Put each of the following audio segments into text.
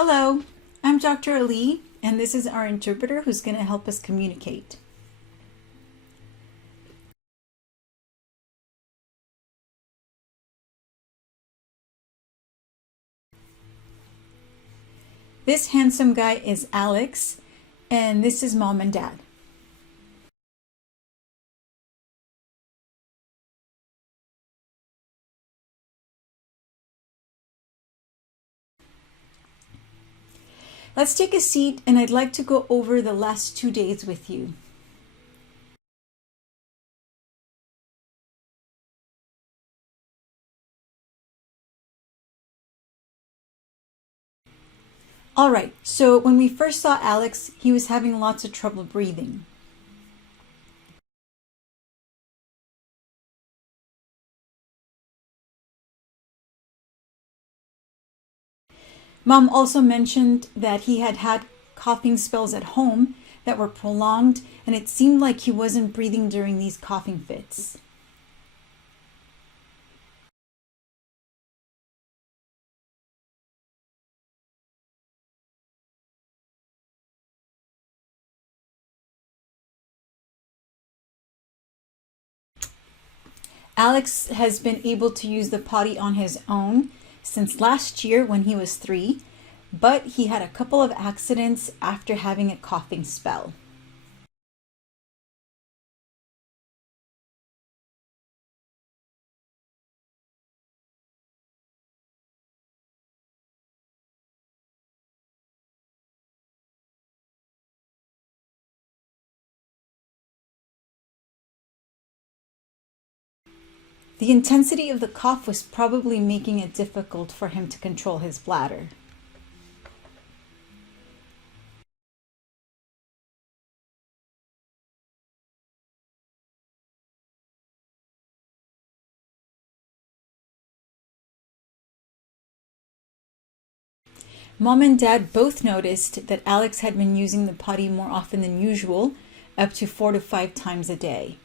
Hello, I'm Dr. Ali, and this is our interpreter who's going to help us communicate. This handsome guy is Alex, and this is Mom and Dad. Let's take a seat, and I'd like to go over the last 2 days with you. All right, so when we first saw Alex, he was having lots of trouble breathing. Mom also mentioned that he had coughing spells at home that were prolonged, and it seemed like he wasn't breathing during these coughing fits. Alex has been able to use the potty on his own since last year when he was 3, but he had a couple of accidents after having a coughing spell. The intensity of the cough was probably making it difficult for him to control his bladder. Mom and Dad both noticed that Alex had been using the potty more often than usual, up to 4 to 5 times a day.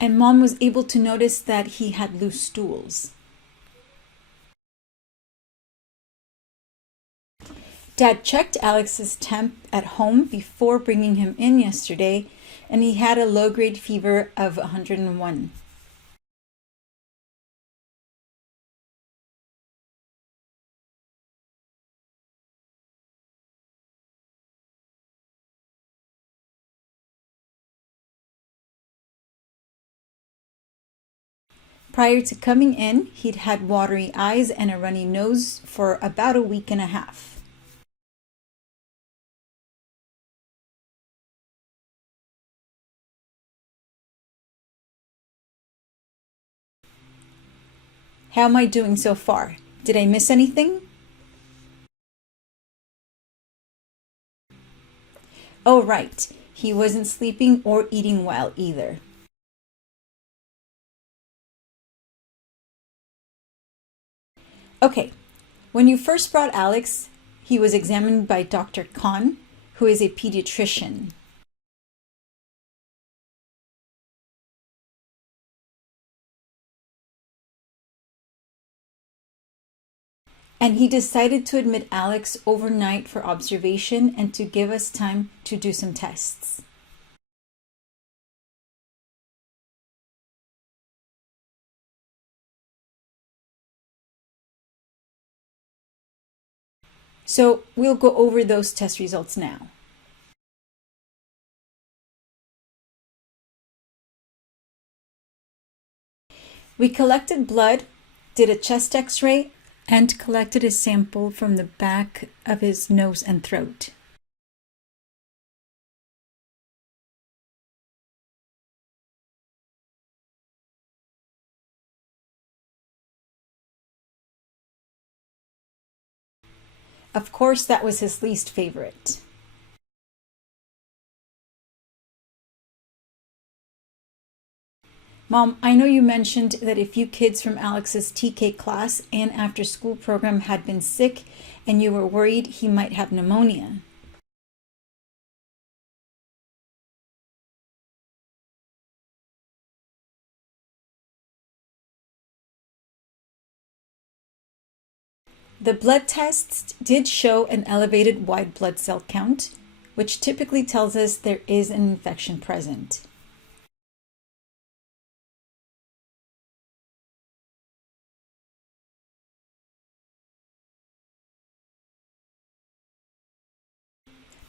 And Mom was able to notice that he had loose stools. Dad checked Alex's temp at home before bringing him in yesterday, and he had a low-grade fever of 101. Prior to coming in, he'd had watery eyes and a runny nose for about a week and a half. How am I doing so far? Did I miss anything? Oh, right. He wasn't sleeping or eating well either. Okay, when you first brought Alex, he was examined by Dr. Khan, who is a pediatrician. And he decided to admit Alex overnight for observation and to give us time to do some tests. So we'll go over those test results now. We collected blood, did a chest x-ray, and collected a sample from the back of his nose and throat. Of course, that was his least favorite. Mom, I know you mentioned that a few kids from Alex's TK class and after school program had been sick and you were worried he might have pneumonia. The blood tests did show an elevated white blood cell count, which typically tells us there is an infection present.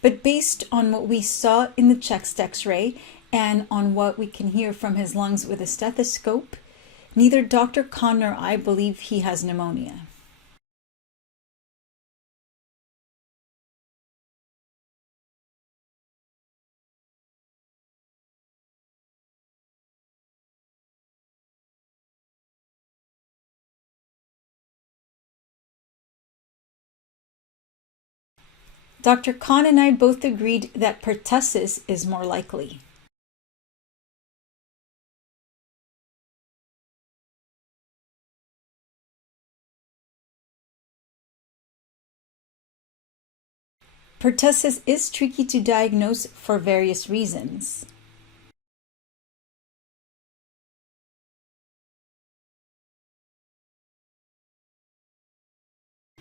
But based on what we saw in the chest x-ray and on what we can hear from his lungs with a stethoscope, neither Dr. Khan nor I believe he has pneumonia. Dr. Khan and I both agreed that pertussis is more likely. Pertussis is tricky to diagnose for various reasons.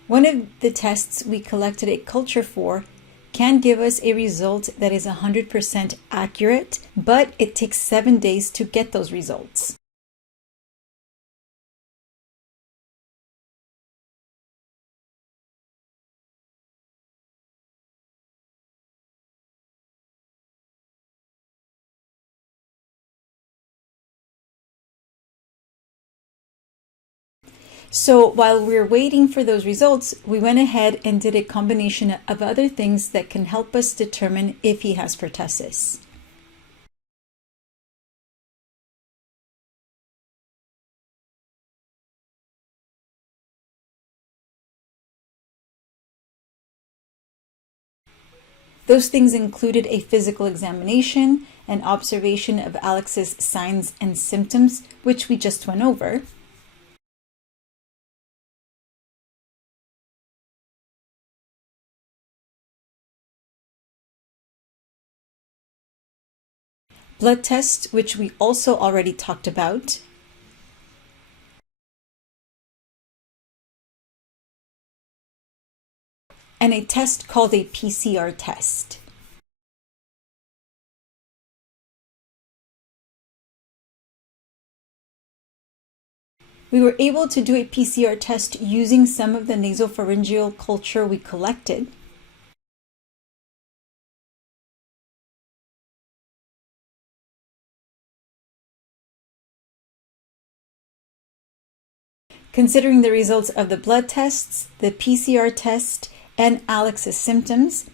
One of the tests we collected a culture for can give us a result that is 100% accurate, but it takes 7 days to get those results. So while we're waiting for those results, we went ahead and did a combination of other things that can help us determine if he has pertussis. Those things included a physical examination, an observation of Alex's signs and symptoms, which we just went over, blood tests, which we also already talked about, and a test called a PCR test. We were able to do a PCR test using some of the nasopharyngeal culture we collected. Considering the results of the blood tests, the PCR test, and Alex's symptoms,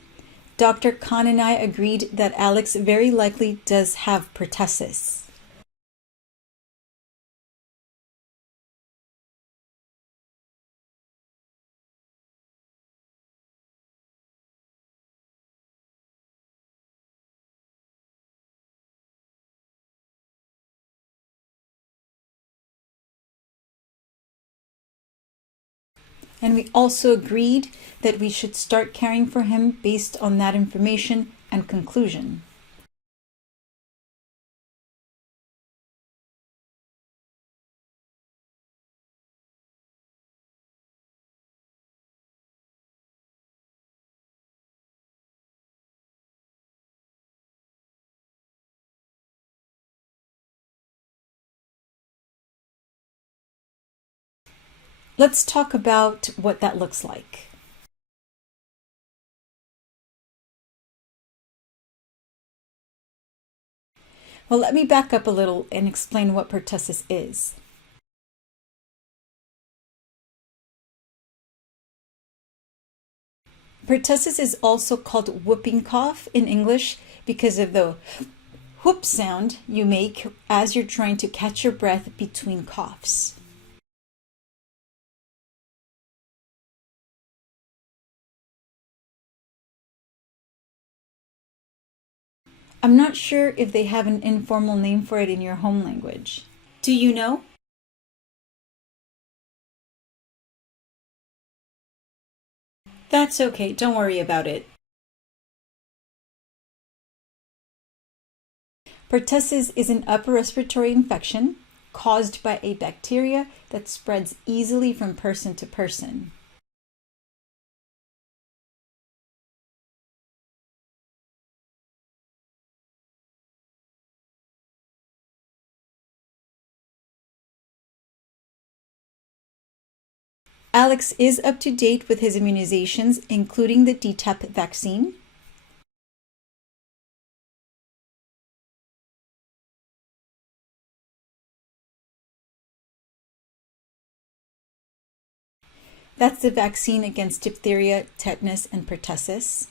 Dr. Khan and I agreed that Alex very likely does have pertussis. And we also agreed that we should start caring for him based on that information and conclusion. Let's talk about what that looks like. Well, let me back up a little and explain what pertussis is. Pertussis is also called whooping cough in English because of the whoop sound you make as you're trying to catch your breath between coughs. I'm not sure if they have an informal name for it in your home language. Do you know? That's okay, don't worry about it. Pertussis is an upper respiratory infection caused by a bacteria that spreads easily from person to person. Alex is up to date with his immunizations, including the DTaP vaccine. That's the vaccine against diphtheria, tetanus, and pertussis.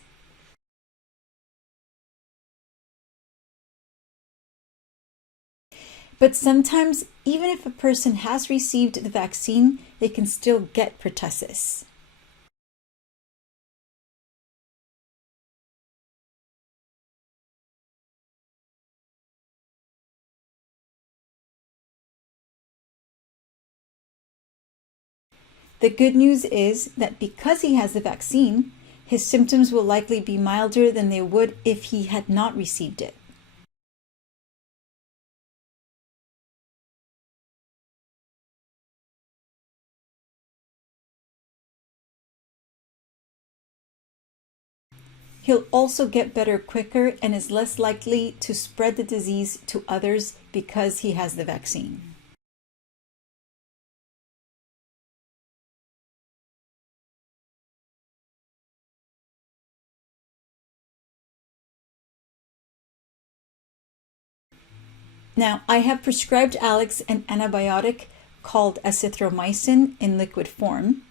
But sometimes, even if a person has received the vaccine, they can still get pertussis. The good news is that because he has the vaccine, his symptoms will likely be milder than they would if he had not received it. He'll also get better quicker and is less likely to spread the disease to others because he has the vaccine. Now, I have prescribed Alex an antibiotic called azithromycin in liquid form.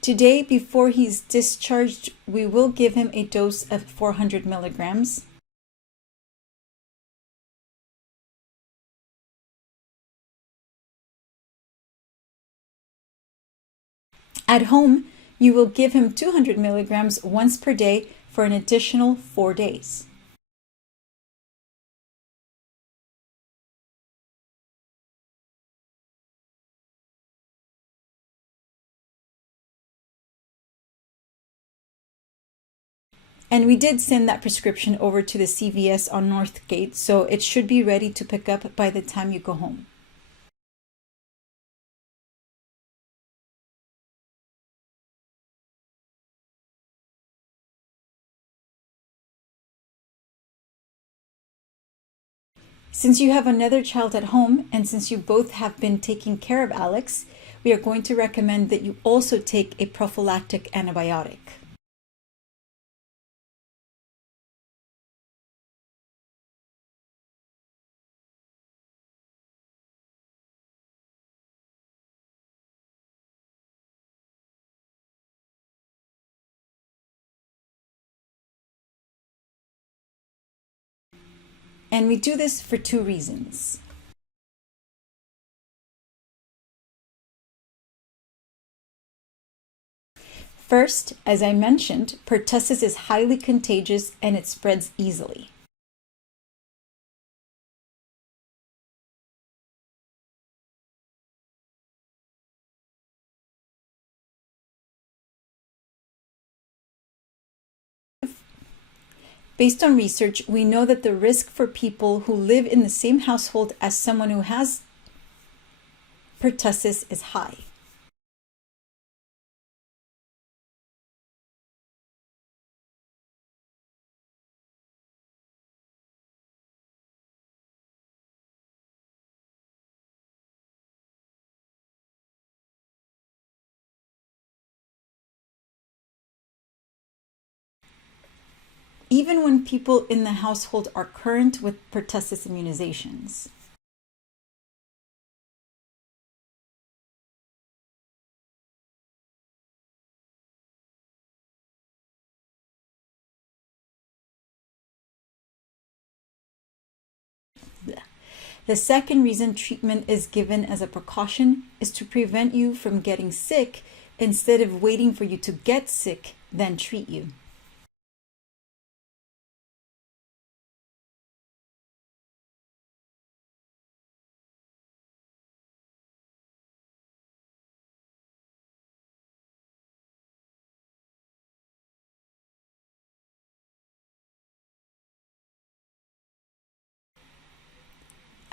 Today, before he's discharged, we will give him a dose of 400 milligrams. At home, you will give him 200 milligrams once per day for an additional 4 days. And we did send that prescription over to the CVS on Northgate, so it should be ready to pick up by the time you go home. Since you have another child at home, and since you both have been taking care of Alex, we are going to recommend that you also take a prophylactic antibiotic. And we do this for 2 reasons. First, as I mentioned, pertussis is highly contagious and it spreads easily. Based on research, we know that the risk for people who live in the same household as someone who has pertussis is high. Even when people in the household are current with pertussis immunizations. The second reason treatment is given as a precaution is to prevent you from getting sick instead of waiting for you to get sick, then treat you.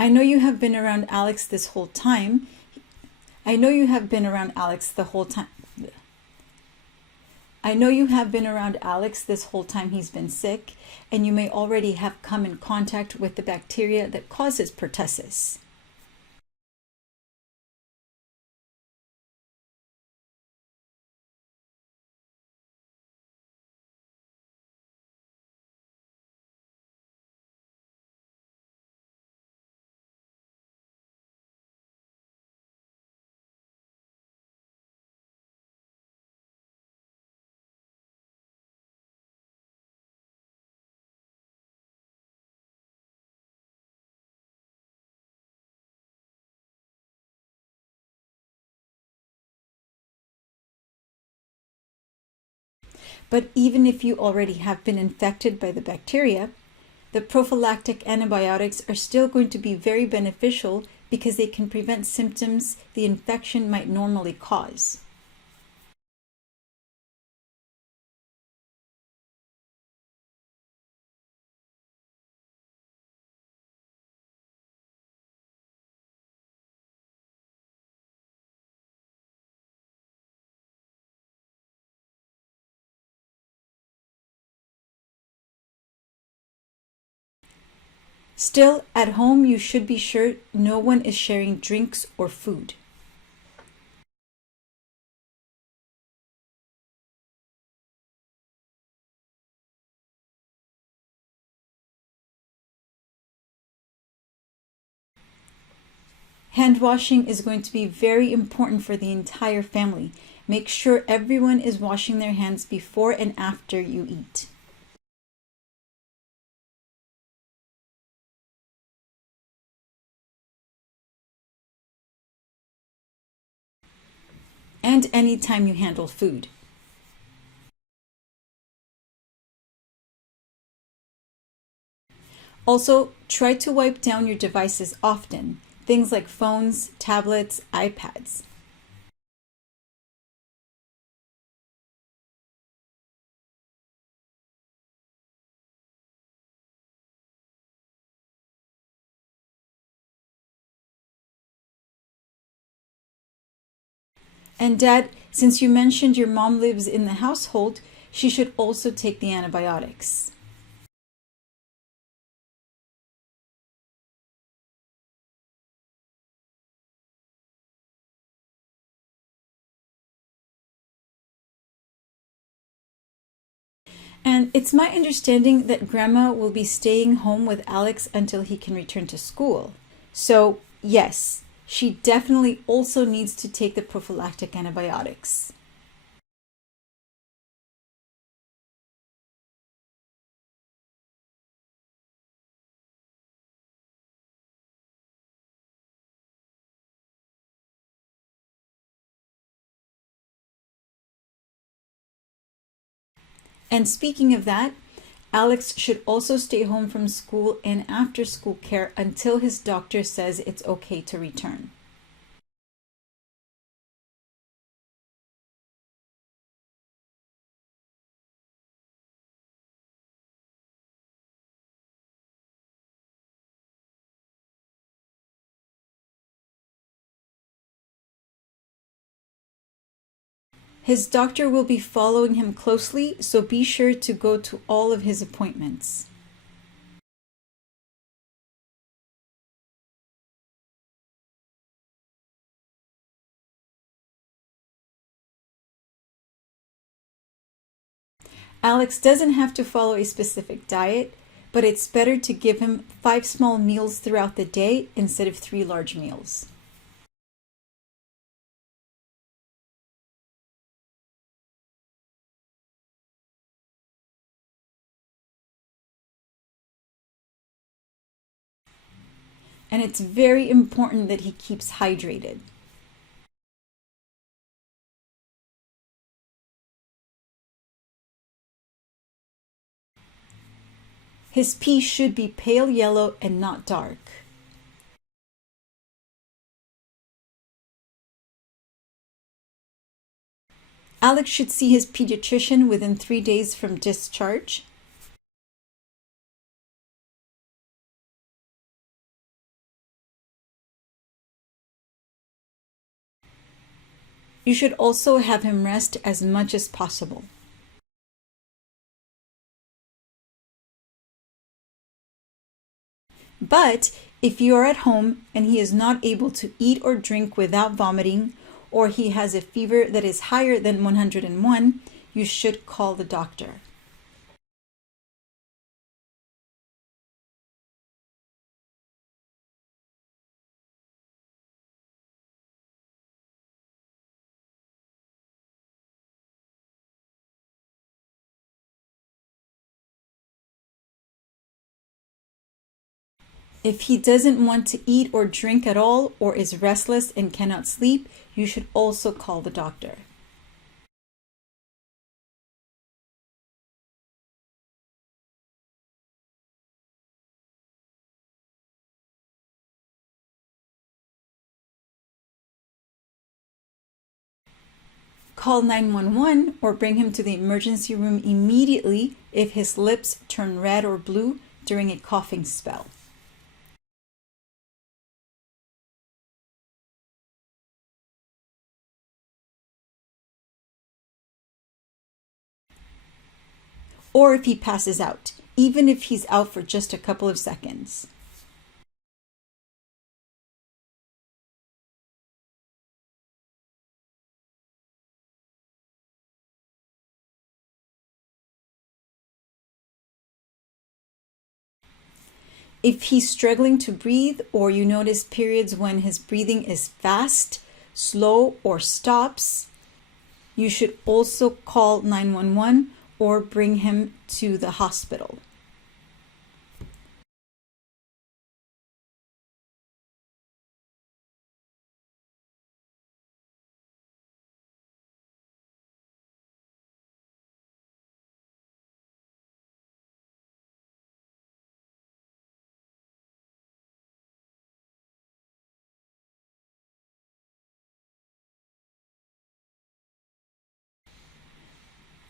I know you have been around Alex this whole time. I know you have been around Alex the whole time. I know you have been around Alex this whole time he's been sick, and you may already have come in contact with the bacteria that causes pertussis. But even if you already have been infected by the bacteria, the prophylactic antibiotics are still going to be very beneficial because they can prevent symptoms the infection might normally cause. Still, at home, you should be sure no one is sharing drinks or food. Hand washing is going to be very important for the entire family. Make sure everyone is washing their hands before and after you eat. And anytime you handle food. Also, try to wipe down your devices often, things like phones, tablets, iPads. And Dad, since you mentioned your mom lives in the household, she should also take the antibiotics. And it's my understanding that Grandma will be staying home with Alex until he can return to school. So, yes, she definitely also needs to take the prophylactic antibiotics. And speaking of that, Alex should also stay home from school and after school care until his doctor says it's okay to return. His doctor will be following him closely, so be sure to go to all of his appointments. Alex doesn't have to follow a specific diet, but it's better to give him 5 small meals throughout the day instead of 3 large meals. And it's very important that he keeps hydrated. His pee should be pale yellow and not dark. Alex should see his pediatrician within 3 days from discharge. You should also have him rest as much as possible. But if you are at home and he is not able to eat or drink without vomiting, or he has a fever that is higher than 101, you should call the doctor. If he doesn't want to eat or drink at all, or is restless and cannot sleep, you should also call the doctor. Call 911 or bring him to the emergency room immediately if his lips turn red or blue during a coughing spell. Or if he passes out, even if he's out for just a couple of seconds. If he's struggling to breathe, or you notice periods when his breathing is fast, slow, or stops, you should also call 911 or bring him to the hospital.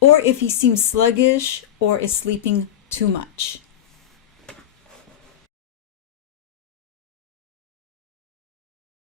Or if he seems sluggish or is sleeping too much.